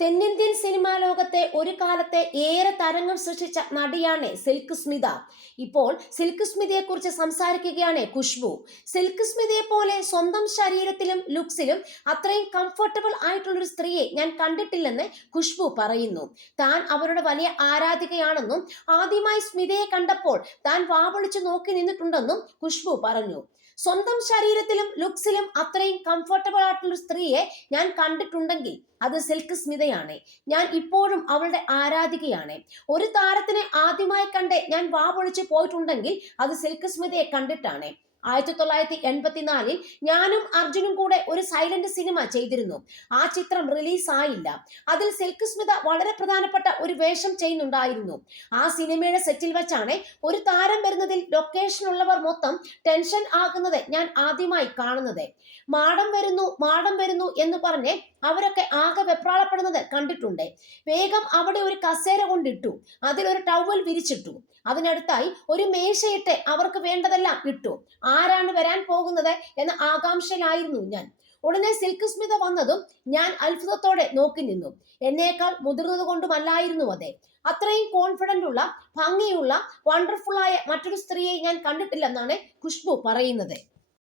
തെന്നിന്ത്യൻ സിനിമാ ലോകത്തെ ഒരു കാലത്തെ ഏറെ തരംഗം സൃഷ്ടിച്ച നടിയാണ് സിൽക്ക് സ്മിത. ഇപ്പോൾ സിൽക്ക് സ്മിതയെ കുറിച്ച് സംസാരിക്കുകയാണ് ഖുശ്ബു. സിൽക്ക് സ്മിതയെ പോലെ സ്വന്തം ശരീരത്തിലും ലുക്സിലും അത്രയും കംഫർട്ടബിൾ ആയിട്ടുള്ളൊരു സ്ത്രീയെ ഞാൻ കണ്ടിട്ടില്ലെന്ന് ഖുശ്ബു പറയുന്നു. താൻ അവരുടെ വലിയ ആരാധികയാണെന്നും ആദ്യമായി സ്മിതയെ കണ്ടപ്പോൾ താൻ വാവൊളിച്ചു നോക്കി നിന്നിട്ടുണ്ടെന്നും ഖുശ്ബു പറഞ്ഞു. സ്വന്തം ശരീരത്തിലും ലുക്സിലും അത്രയും കംഫർട്ടബിൾ ആയിട്ടുള്ള സ്ത്രീയെ ഞാൻ കണ്ടിട്ടുണ്ടെങ്കിൽ അത് സിൽക്ക് സ്മിതയാണ്. ഞാൻ ഇപ്പോഴും അവളുടെ ആരാധികയാണ്. ഒരു താരത്തിനെ ആദ്യമായി കണ്ട് ഞാൻ വാവൊളിച്ച് പോയിട്ടുണ്ടെങ്കിൽ അത് സിൽക്ക് സ്മിതയെ കണ്ടിട്ടാണ്. 1984 ഞാനും അർജുനും കൂടെ ഒരു സൈലന്റ് സിനിമ ചെയ്തിരുന്നു. ആ ചിത്രം റിലീസ് ആയില്ല. അതിൽ സിൽക്ക് സ്മിത വളരെ പ്രധാനപ്പെട്ട ഒരു വേഷം ചെയ്യുന്നുണ്ടായിരുന്നു. ആ സിനിമയുടെ സെറ്റിൽ വെച്ചാണ് ഒരു താരം വരുന്നതിൽ ലൊക്കേഷനുള്ളവർ മൊത്തം ടെൻഷൻ ആകുന്നത് ഞാൻ ആദ്യമായി കാണുന്നത്. മാഡം വരുന്നു എന്ന് പറഞ്ഞ് അവരൊക്കെ ആകെ വെപ്രാളപ്പെടുന്നത് കണ്ടിട്ടുണ്ട്. വേഗം അവിടെ ഒരു കസേര കൊണ്ടിട്ടു, അതിലൊരു ടവൽ വിരിച്ചിട്ടു, അതിനടുത്തായി ഒരു മേശയിട്ട് അവർക്ക് വേണ്ടതെല്ലാം ഇട്ടു. ആരാണ് വരാൻ പോകുന്നത് എന്ന ആകാംക്ഷയിലായിരുന്നു ഞാൻ. ഉടനെ സിൽക്ക് സ്മിത വന്നതും ഞാൻ അത്ഭുതത്തോടെ നോക്കി നിന്നു. എന്നേക്കാൾ മുതിർന്നത് കൊണ്ടുമല്ലായിരുന്നു അതെ. അത്രയും കോൺഫിഡന്റ് ഉള്ള, ഭംഗിയുള്ള, വണ്ടർഫുൾ ആയ മറ്റൊരു സ്ത്രീയെ ഞാൻ കണ്ടിട്ടില്ലെന്നാണ് ഖുശ്ബു പറയുന്നത്.